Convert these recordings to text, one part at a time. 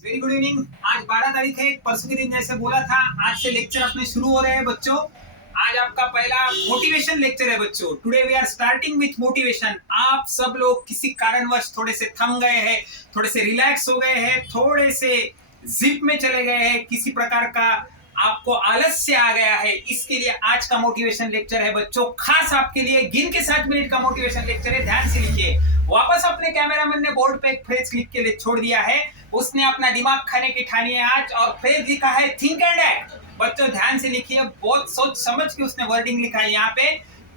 Very good evening. आज 12 तारीख है। परसों के दिन जैसे बोला था, आज से लेक्चर अपने शुरू हो रहे हैं बच्चों। आज आपका पहला मोटिवेशन लेक्चर है बच्चों। Today we are starting with motivation. आप सब लोग किसी कारणवश थोड़े से थम गए हैं, थोड़े से रिलैक्स हो गए हैं, थोड़े से जिप में चले गए हैं, किसी प्रकार का आपको आलस्य आ गया है। इसके लिए आज का मोटिवेशन लेक्चर है बच्चों, खास आपके लिए। गिन के 7 मिनट का मोटिवेशन लेक्चर है, ध्यान से लिखिए। वापस अपने कैमरामैन ने बोर्ड पे एक फ्रेज लिख के छोड़ दिया है। उसने अपना दिमाग खाने की ठानी है आज, और फ्रेज लिखा है थिंक एंड एक्ट। बच्चों ध्यान से लिखिए, बहुत सोच समझ के उसने वर्डिंग लिखा है यहाँ पे,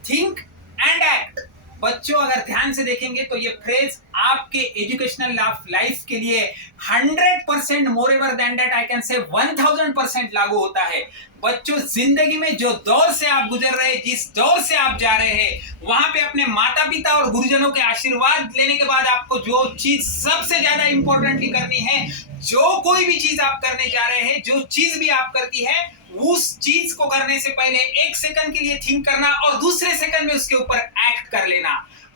थिंक एंड एक्ट। बच्चों अगर ध्यान से देखेंगे तो ये फ्रेज आपके एजुकेशनल लाइफ के लिए 100% moreover than that I can say 1000% लागू होता है। बच्चों जिंदगी में जो दौर से आप गुजर रहे हैं, जिस दौर से आप जा रहे हैं, वहां पे अपने माता पिता और गुरुजनों के आशीर्वाद लेने के बाद आपको जो चीज सबसे ज्यादा इंपॉर्टेंटली करनी है, जो कोई भी चीज आप करने जा रहे हैं, जो चीज भी आप करती है, उस चीज को करने से पहले 1 सेकंड के लिए थिंक करना और दूसरे सेकंड में उसके ऊपर एक्ट कर लेना।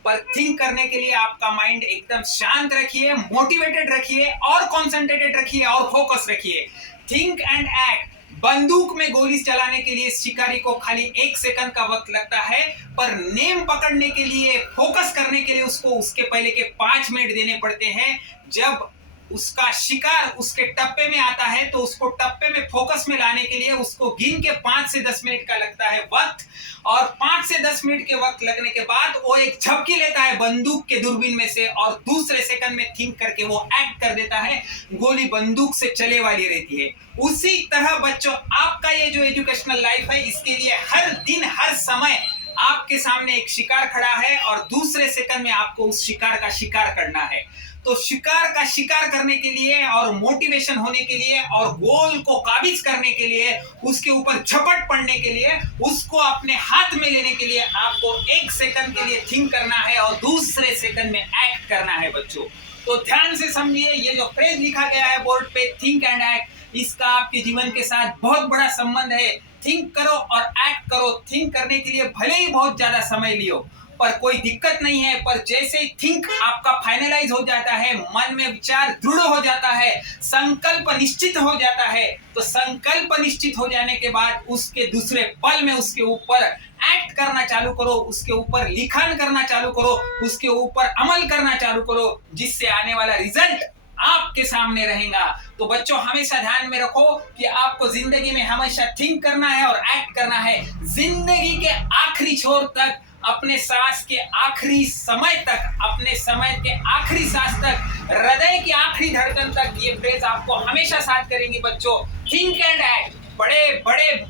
पर थिंक करने के लिए आपका माइंड एकदम शांत रखिए, मोटिवेटेड रखिए और कॉन्सेंट्रेटेड रखिए और फोकस रखिए। Think and act. बंदूक में गोली चलाने के लिए शिकारी को खाली 1 सेकंड का वक्त लगता है, पर नेम पकड़ने के लिए, फोकस करने के लिए उसको उसके पहले के 5 मिनट देने पड़ते हैं। जब उसका शिकार उसके टप्पे में आता है तो उसको टप्पे में फोकस में लाने के लिए उसको गिन के 5 से 10 मिनट का लगता है वक्त, और 5 से 10 मिनट के वक्त लगने के बाद वो एक झपकी लेता है बंदूक के दूरबीन में से, और दूसरे सेकंड में थिंक करके वो एक्ट कर देता है। गोली बंदूक से चले वाली रहती है। उसी तरह बच्चों आपका ये जो एजुकेशनल लाइफ है, इसके लिए हर दिन हर समय आपके सामने एक शिकार खड़ा है, और दूसरे सेकंड में आपको उस शिकार का शिकार करना है। तो शिकार का शिकार करने के लिए और मोटिवेशन होने के लिए और गोल को काबिज करने के लिए, उसके ऊपर झपट पड़ने के लिए, उसको अपने हाथ में लेने के लिए आपको 1 सेकंड के लिए थिंक करना है और दूसरे सेकंड में एक्ट करना है बच्चों। तो ध्यान से समझिए, ये जो फ्रेज लिखा गया है बोर्ड पे, थिंक एंड एक्ट, इसका आपके जीवन के साथ बहुत बड़ा संबंध है। थिंक करो और एक्ट करो। थिंक करने के लिए भले ही बहुत ज्यादा समय लियो, पर कोई दिक्कत नहीं है। पर जैसे थिंक आपका फाइनलाइज हो जाता है, मन में विचार दृढ़ हो जाता है, संकल्प निश्चित हो जाता है, तो संकल्प निश्चित हो जाने के बाद उसके दूसरे पल में उसके ऊपर एक्ट करना चालू करो, उसके ऊपर लिखन करना चालू करो, उसके ऊपर अमल करना चालू करो, जिससे आने वाला रिजल्ट आपके सामने रहेगा। तो बच्चों हमेशा ध्यान में रखो कि आपको जिंदगी में हमेशा थिंक करना है और एक्ट करना है। जिंदगी के आखिरी छोर तक, अपने सांस के आखिरी समय तक, अपने समय के आखिरी सांस तक, हृदय की आखिरी धड़कन तक ये फ्रेज आपको हमेशा साथ करेंगी बच्चों। Think and act. बड़े बड़े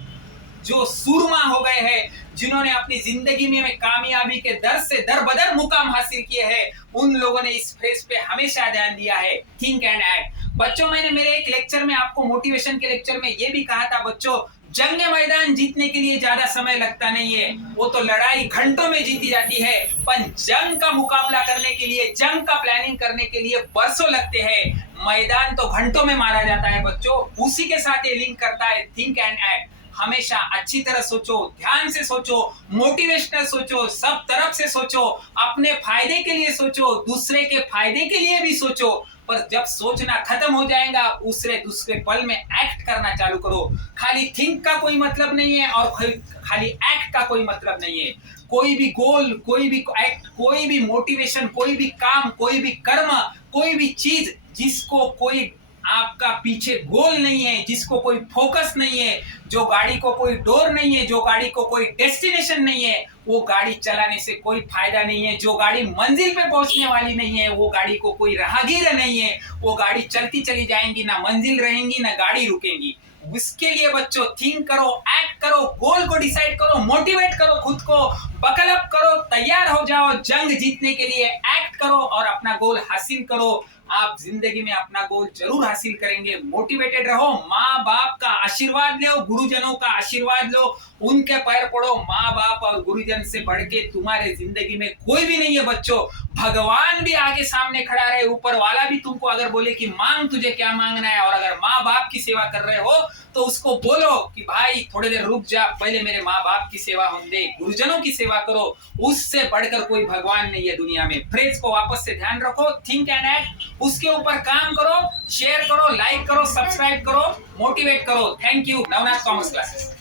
जो सूरमा हो गए हैं, जिन्होंने अपनी जिंदगी में कामयाबी के दर से दर बदर मुकाम हासिल किए हैं, उन लोगों ने इस फ्रेज पे हमेशा ध्यान दिया है, थिंक एंड एक्ट। बच्चों मैंने मेरे एक लेक्चर में आपको, मोटिवेशन के लेक्चर में ये भी कहा था बच्चों, जंग मैदान जीतने के लिए ज्यादा समय लगता नहीं है, वो तो लड़ाई घंटों में जीती जाती है। पर जंग का मुकाबला करने के लिए, जंग का प्लानिंग करने के लिए बरसों लगते हैं। मैदान तो घंटों में मारा जाता है बच्चों। उसी के साथ ये लिंक करता है थिंक एंड एक्ट। हमेशा अच्छी तरह सोचो, ध्यान से सोचो, मोटिवेशनल सोचो, सब तरफ से सोचो, अपने फायदे के लिए सोचो, दूसरे के फायदे के लिए भी सोचो। पर जब सोचना खत्म हो जाएगा, दूसरे पल में एक्ट करना चालू करो। खाली थिंक का कोई मतलब नहीं है और खाली एक्ट का कोई मतलब नहीं है। कोई भी गोल, कोई भी एक्ट, कोई भी मोटिवेशन, कोई भी काम, कोई भी कर्म, कोई भी चीज जिसको कोई आपका पीछे गोल नहीं है, जिसको कोई फोकस नहीं है, जो गाड़ी को कोई डोर नहीं है, जो गाड़ी को कोई डेस्टिनेशन नहीं है, वो गाड़ी चलाने से कोई फायदा नहीं है। जो गाड़ी मंजिल पे पहुंचने वाली नहीं है, वो गाड़ी को कोई राहगीर नहीं है, वो गाड़ी चलती चली जाएंगी, ना मंजिल रहेंगी ना गाड़ी रुकेंगी। उसके लिए बच्चों थिंक करो, एक्ट करो, गोल को डिसाइड करो, मोटिवेट करो, खुद को बकल अप करो, तैयार हो जाओ जंग जीतने के लिए। एक्ट करो और अपना गोल हासिल करो। आप जिंदगी में अपना गोल जरूर हासिल करेंगे। मोटिवेटेड रहो, माँ बाप का आशीर्वाद लो, गुरुजनों का आशीर्वाद लो, उनके पैर पड़ो। माँ बाप और गुरुजन से बढ़ के तुम्हारे जिंदगी में कोई भी नहीं है बच्चों। भगवान भी आगे सामने खड़ा रहे, ऊपर वाला भी तुमको अगर बोले कि मांग, तुझे क्या मांगना है, और अगर माँ बाप की सेवा कर रहे हो तो उसको बोलो कि भाई थोड़ी देर रुक जा, पहले मेरे माँ बाप की सेवा होने दे, गुरुजनों की सेवा करो। उससे बढ़कर कोई भगवान नहीं है दुनिया में। फ्रेज को वापस से ध्यान रखो, थिंक एंड एक्ट। उसके ऊपर काम करो, शेयर करो, लाइक करो, सब्सक्राइब करो, मोटिवेट करो। Thank you. Navnath commerce classes.